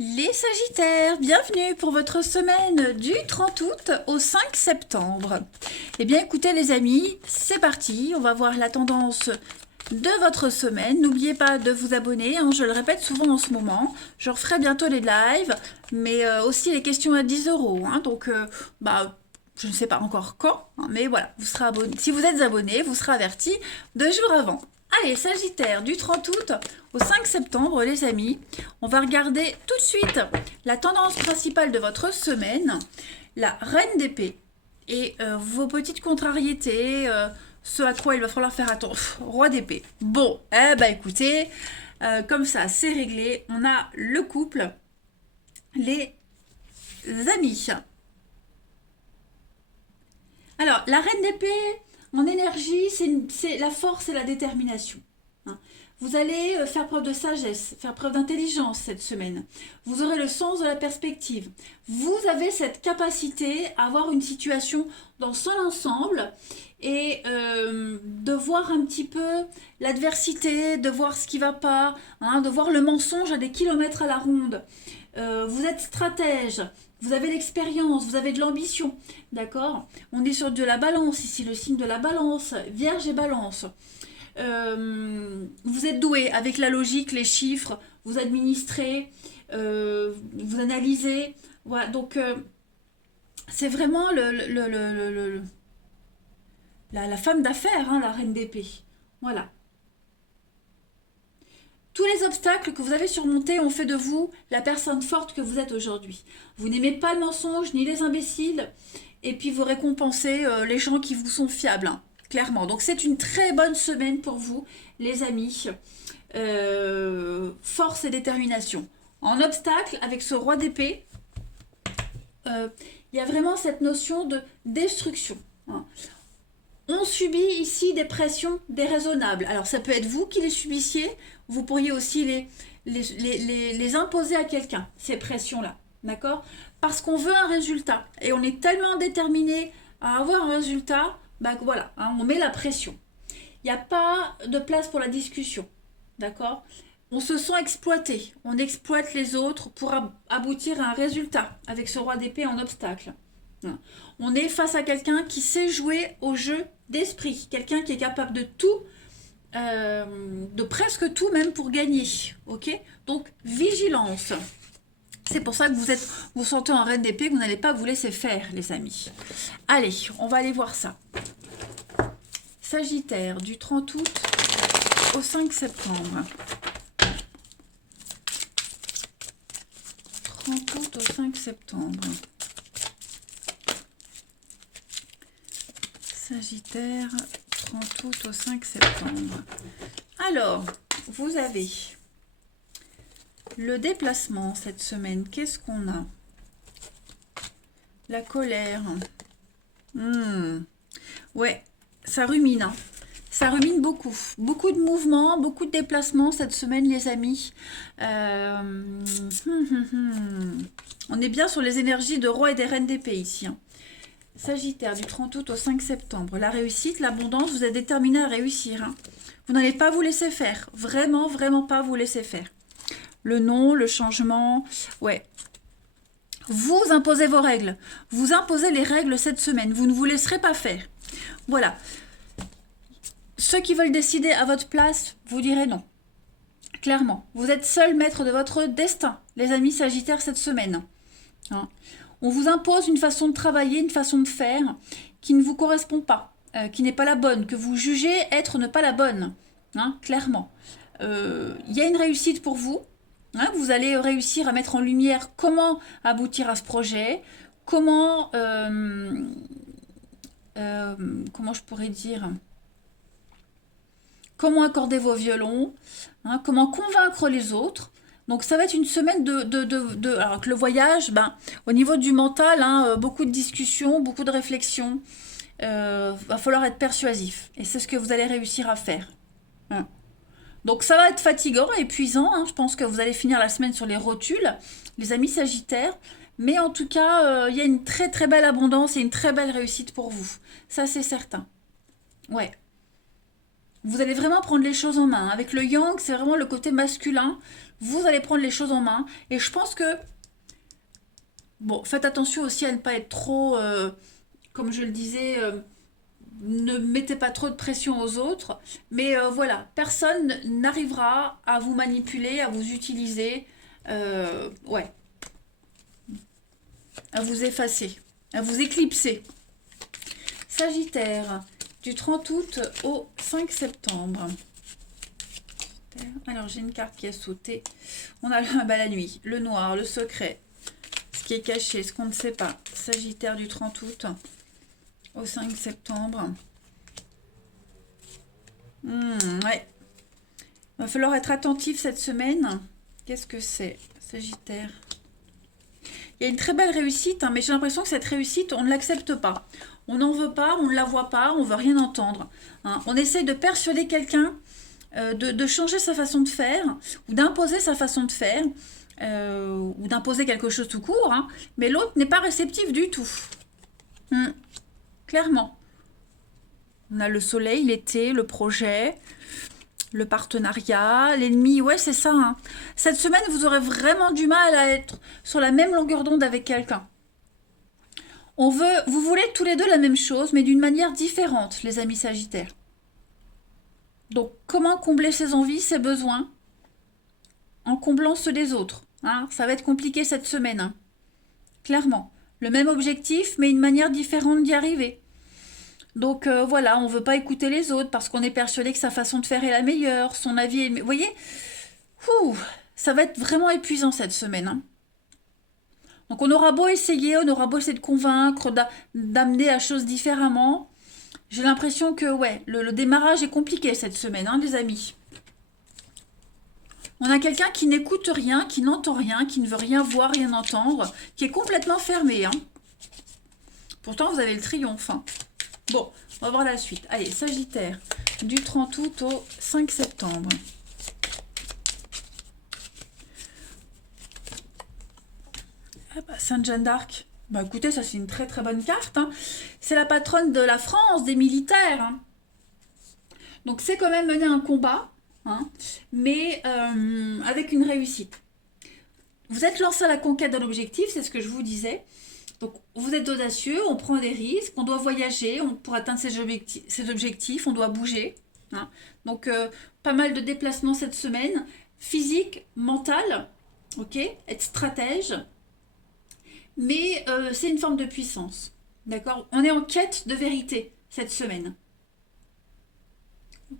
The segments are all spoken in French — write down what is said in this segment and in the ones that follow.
Les Sagittaires, bienvenue pour votre semaine du 30 août au 5 septembre. Eh bien écoutez les amis, c'est parti, on va voir la tendance de votre semaine. N'oubliez pas de vous abonner, hein, je le répète souvent en ce moment. Je referai bientôt les lives, mais aussi les questions à 10 euros. Hein, donc, je ne sais pas encore quand, hein, mais voilà, vous serez abonné. Si vous êtes abonné, vous serez averti 2 jours avant. Allez, Sagittaire, du 30 août au 5 septembre, les amis, on va regarder tout de suite la tendance principale de votre semaine, la reine d'épée, et vos petites contrariétés, ce à quoi il va falloir faire attention. Roi d'épée. Bon, eh ben écoutez, comme ça, c'est réglé. On a le couple, les amis. Alors, la reine d'épée, en énergie, c'est la force et la détermination. Hein. Vous allez faire preuve de sagesse, faire preuve d'intelligence cette semaine. Vous aurez le sens de la perspective. Vous avez cette capacité à avoir une situation dans son ensemble et de voir un petit peu l'adversité, de voir ce qui ne va pas, hein, de voir le mensonge à des kilomètres à la ronde. Vous êtes stratège, vous avez l'expérience, vous avez de l'ambition, d'accord? On est sur de la balance ici, le signe de la balance, vierge et balance. Vous êtes doué avec la logique, les chiffres, vous administrez, vous analysez. Voilà, donc c'est vraiment la femme d'affaires, hein, la reine d'épée. Voilà. Tous les obstacles que vous avez surmontés ont fait de vous la personne forte que vous êtes aujourd'hui. Vous n'aimez pas le mensonge ni les imbéciles, et puis vous récompensez les gens qui vous sont fiables, hein, clairement. Donc c'est une très bonne semaine pour vous, les amis. Force et détermination. En obstacle, avec ce roi d'épée, il y a vraiment cette notion de destruction. Hein. On subit ici des pressions déraisonnables. Alors ça peut être vous qui les subissiez, vous pourriez aussi les imposer à quelqu'un, ces pressions-là. D'accord? Parce qu'on veut un résultat. Et on est tellement déterminé à avoir un résultat, bah voilà, hein, on met la pression. Il n'y a pas de place pour la discussion. D'accord? On se sent exploité. On exploite les autres pour aboutir à un résultat avec ce roi d'épée en obstacle. On est face à quelqu'un qui sait jouer au jeu d'esprit, quelqu'un qui est capable de tout, de presque tout même pour gagner, ok? Donc vigilance. C'est pour ça que vous sentez en reine d'épée, que vous n'allez pas vous laisser faire, les amis. Allez, on va aller voir ça. Sagittaire, du 30 août au 5 septembre. 30 août au 5 septembre. Sagittaire, 30 août au 5 septembre. Alors, vous avez le déplacement cette semaine. Qu'est-ce qu'on a? La colère. Ouais, ça rumine. Hein. Ça rumine beaucoup. Beaucoup de mouvements, beaucoup de déplacements cette semaine, les amis. On est bien sur les énergies de roi et des reines d'épée ici. Hein. Sagittaire, du 30 août au 5 septembre. La réussite, l'abondance, vous êtes déterminé à réussir. Hein. Vous n'allez pas vous laisser faire. Vraiment, vraiment pas vous laisser faire. Le non, le changement, ouais. Vous imposez vos règles. Vous imposez les règles cette semaine. Vous ne vous laisserez pas faire. Voilà. Ceux qui veulent décider à votre place, vous direz non. Clairement. Vous êtes seul maître de votre destin, les amis Sagittaires, cette semaine. Hein. On vous impose une façon de travailler, une façon de faire qui ne vous correspond pas, qui n'est pas la bonne, que vous jugez être ne pas la bonne, hein, clairement. Il y a une réussite pour vous. Hein, vous allez réussir à mettre en lumière comment aboutir à ce projet, comment je pourrais dire, comment accorder vos violons, hein, comment convaincre les autres. Donc ça va être une semaine alors que le voyage, au niveau du mental, hein, beaucoup de discussions, beaucoup de réflexions. Va falloir être persuasif. Et c'est ce que vous allez réussir à faire. Hein. Donc ça va être fatigant, épuisant. Hein. Je pense que vous allez finir la semaine sur les rotules, les amis Sagittaires. Mais en tout cas, il y a une très très belle abondance et une très belle réussite pour vous. Ça c'est certain. Ouais. Vous allez vraiment prendre les choses en main. Avec le yang, c'est vraiment le côté masculin. Vous allez prendre les choses en main. Et je pense que, bon, faites attention aussi à ne pas être trop, comme je le disais, ne mettez pas trop de pression aux autres. Mais voilà, personne n'arrivera à vous manipuler, à vous utiliser, ouais, à vous effacer, à vous éclipser. Sagittaire, du 30 août au 5 septembre. Alors, j'ai une carte qui a sauté. On a la nuit, le noir, le secret, ce qui est caché, ce qu'on ne sait pas. Sagittaire du 30 août au 5 septembre. Ouais. Il va falloir être attentif cette semaine. Qu'est-ce que c'est, Sagittaire? Il y a une très belle réussite, hein, mais j'ai l'impression que cette réussite, on ne l'accepte pas. On n'en veut pas, on ne la voit pas, on ne veut rien entendre. Hein. On essaie de persuader quelqu'un de changer sa façon de faire, ou d'imposer sa façon de faire, ou d'imposer quelque chose tout court, hein, mais l'autre n'est pas réceptif du tout. Clairement. On a le soleil, l'été, le projet, le partenariat, l'ennemi, ouais c'est ça. Hein. Cette semaine, vous aurez vraiment du mal à être sur la même longueur d'onde avec quelqu'un. Vous voulez tous les deux la même chose, mais d'une manière différente, les amis Sagittaires. Donc, comment combler ses envies, ses besoins, en comblant ceux des autres, hein. Ça va être compliqué cette semaine, hein. Clairement. Le même objectif, mais une manière différente d'y arriver. Donc voilà, on ne veut pas écouter les autres parce qu'on est persuadé que sa façon de faire est la meilleure, son avis est... Vous voyez, ça va être vraiment épuisant cette semaine, hein. Donc on aura beau essayer, on aura beau essayer de convaincre, d'amener la chose différemment. J'ai l'impression que ouais, le démarrage est compliqué cette semaine, hein, les amis. On a quelqu'un qui n'écoute rien, qui n'entend rien, qui ne veut rien voir, rien entendre, qui est complètement fermé, hein. Pourtant, vous avez le triomphe, hein. Bon, on va voir la suite. Allez, Sagittaire, du 30 août au 5 septembre. Ah bah, Sainte Jeanne d'Arc. Bah écoutez, ça c'est une très très bonne carte, hein. C'est la patronne de la France, des militaires, hein. Donc c'est quand même mener un combat, hein, mais avec une réussite. Vous êtes lancé à la conquête d'un objectif, c'est ce que je vous disais. Donc vous êtes audacieux, on prend des risques, on doit voyager pour atteindre ses objectifs, on doit bouger, hein. Donc pas mal de déplacements cette semaine, physique, mental, ok, être stratège. Mais c'est une forme de puissance, d'accord? On est en quête de vérité cette semaine.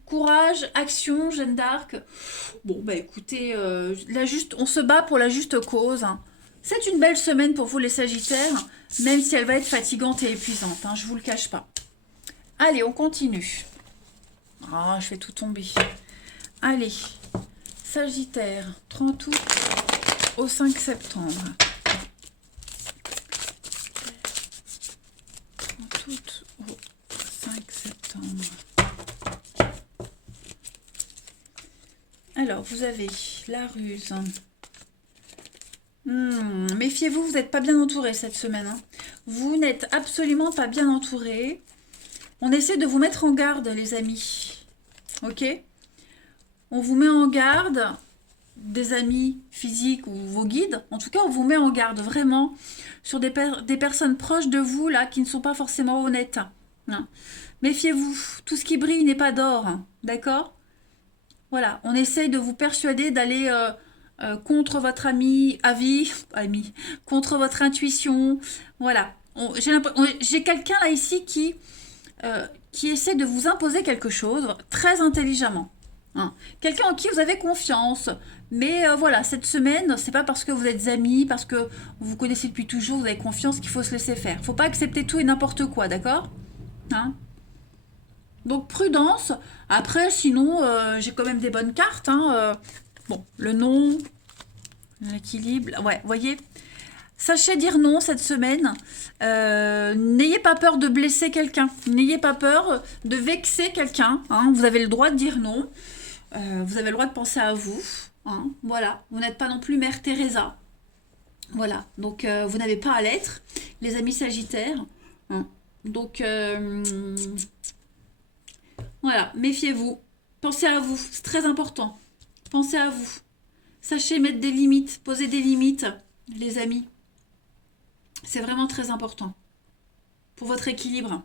Courage, action, Jeanne d'Arc. Bon, bah écoutez, on se bat pour la juste cause, hein. C'est une belle semaine pour vous les Sagittaires, même si elle va être fatigante et épuisante, hein, je vous le cache pas. Allez, on continue. Ah, je fais tout tomber. Allez, Sagittaire, 30 août au 5 septembre. Août au 5 septembre. Alors, vous avez la ruse. Méfiez-vous, vous n'êtes pas bien entouré cette semaine, hein. Vous n'êtes absolument pas bien entouré. On essaie de vous mettre en garde, les amis. Ok? On vous met en garde, des amis physiques ou vos guides. En tout cas, on vous met en garde vraiment sur des personnes proches de vous là qui ne sont pas forcément honnêtes, hein. Méfiez-vous, tout ce qui brille n'est pas d'or, hein. D'accord? Voilà, on essaye de vous persuader d'aller contre votre contre votre intuition. Voilà, j'ai quelqu'un là ici qui essaie de vous imposer quelque chose très intelligemment, hein. Quelqu'un en qui vous avez confiance. Mais voilà, cette semaine, c'est pas parce que vous êtes amis, parce que vous vous connaissez depuis toujours, vous avez confiance qu'il faut se laisser faire. Faut pas accepter tout et n'importe quoi, d'accord, hein? Donc prudence. Après, sinon, j'ai quand même des bonnes cartes, hein. Bon, le non, l'équilibre, ouais, voyez. Sachez dire non cette semaine. N'ayez pas peur de blesser quelqu'un. N'ayez pas peur de vexer quelqu'un, hein. Vous avez le droit de dire non. Vous avez le droit de penser à vous, hein. Voilà, vous n'êtes pas non plus Mère Teresa. Voilà, donc vous n'avez pas à l'être, les amis Sagittaires, hein. Donc voilà, méfiez-vous. Pensez à vous, c'est très important. Pensez à vous. Sachez mettre des limites, poser des limites, les amis. C'est vraiment très important pour votre équilibre.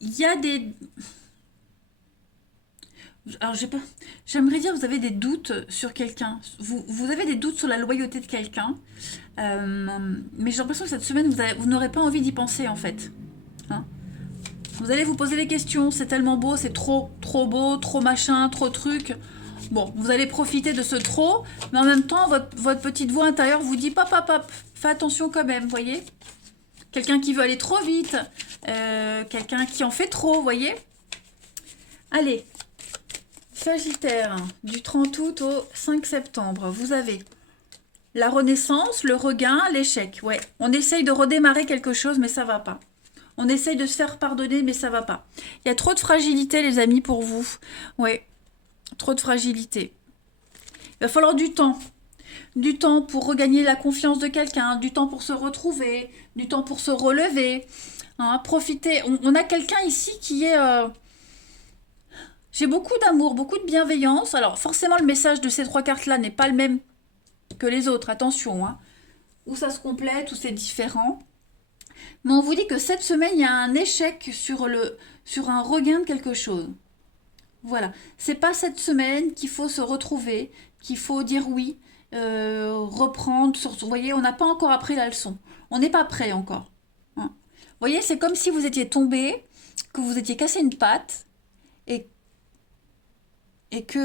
Il y a des... Alors, j'aimerais dire, vous avez des doutes sur quelqu'un. Vous avez des doutes sur la loyauté de quelqu'un. Mais j'ai l'impression que cette semaine, vous n'aurez pas envie d'y penser, en fait. Hein. Vous allez vous poser des questions. C'est tellement beau, c'est trop beau, trop machin, trop truc. Bon, vous allez profiter de ce trop, mais en même temps, votre petite voix intérieure vous dit, pop, pop, pop, fais attention quand même, voyez. Quelqu'un qui veut aller trop vite, quelqu'un qui en fait trop, voyez. Allez, Sagittaire, du 30 août au 5 septembre, vous avez la renaissance, le regain, l'échec. Ouais, on essaye de redémarrer quelque chose, mais ça va pas. On essaye de se faire pardonner, mais ça va pas. Il y a trop de fragilité, les amis, pour vous. Ouais. Trop de fragilité. Il va falloir du temps. Du temps pour regagner la confiance de quelqu'un, du temps pour se retrouver, du temps pour se relever. Hein, profiter. On a quelqu'un ici qui est... J'ai beaucoup d'amour, beaucoup de bienveillance. Alors forcément, le message de ces trois cartes-là n'est pas le même que les autres. Attention. Hein. Où ça se complète, où c'est différent. Mais on vous dit que cette semaine, il y a un échec sur un regain de quelque chose. Voilà, c'est pas cette semaine qu'il faut se retrouver, qu'il faut dire oui, reprendre. Vous voyez, on n'a pas encore appris la leçon. On n'est pas prêt encore. Hein. Vous voyez, c'est comme si vous étiez tombé, que vous étiez cassé une patte et que...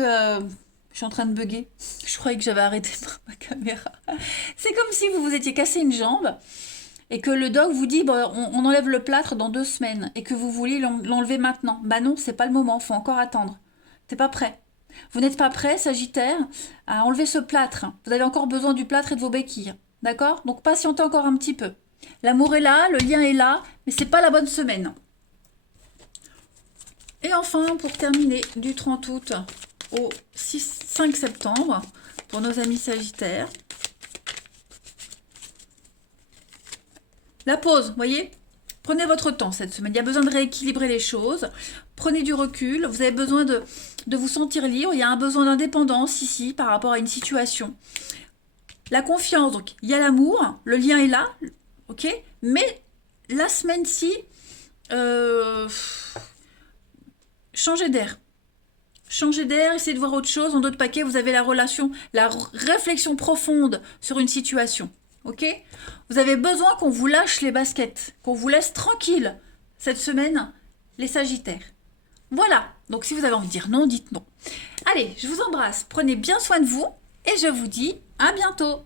je suis en train de bugger. Je croyais que j'avais arrêté ma caméra. C'est comme si vous vous étiez cassé une jambe et que le doc vous dit bon, on enlève le plâtre dans 2 semaines et que vous voulez l'enlever maintenant. Bah non, c'est pas le moment, faut encore attendre. T'es pas prêt. Vous n'êtes pas prêt, Sagittaire, à enlever ce plâtre. Vous avez encore besoin du plâtre et de vos béquilles. D'accord? Donc patientez encore un petit peu. L'amour est là, le lien est là, mais c'est pas la bonne semaine. Et enfin, pour terminer, du 30 août au 5 septembre, pour nos amis Sagittaires. La pause, voyez? Prenez votre temps cette semaine. Il y a besoin de rééquilibrer les choses. Prenez du recul. Vous avez besoin de vous sentir libre. Il y a un besoin d'indépendance ici par rapport à une situation. La confiance, donc il y a l'amour. Le lien est là. Ok? Mais la semaine-ci, changez d'air. Changez d'air, essayez de voir autre chose. En d'autres paquets, vous avez la réflexion profonde sur une situation. Ok? Vous avez besoin qu'on vous lâche les baskets, qu'on vous laisse tranquille cette semaine, les Sagittaires. Voilà. Donc si vous avez envie de dire non, dites non. Allez, je vous embrasse. Prenez bien soin de vous et je vous dis à bientôt.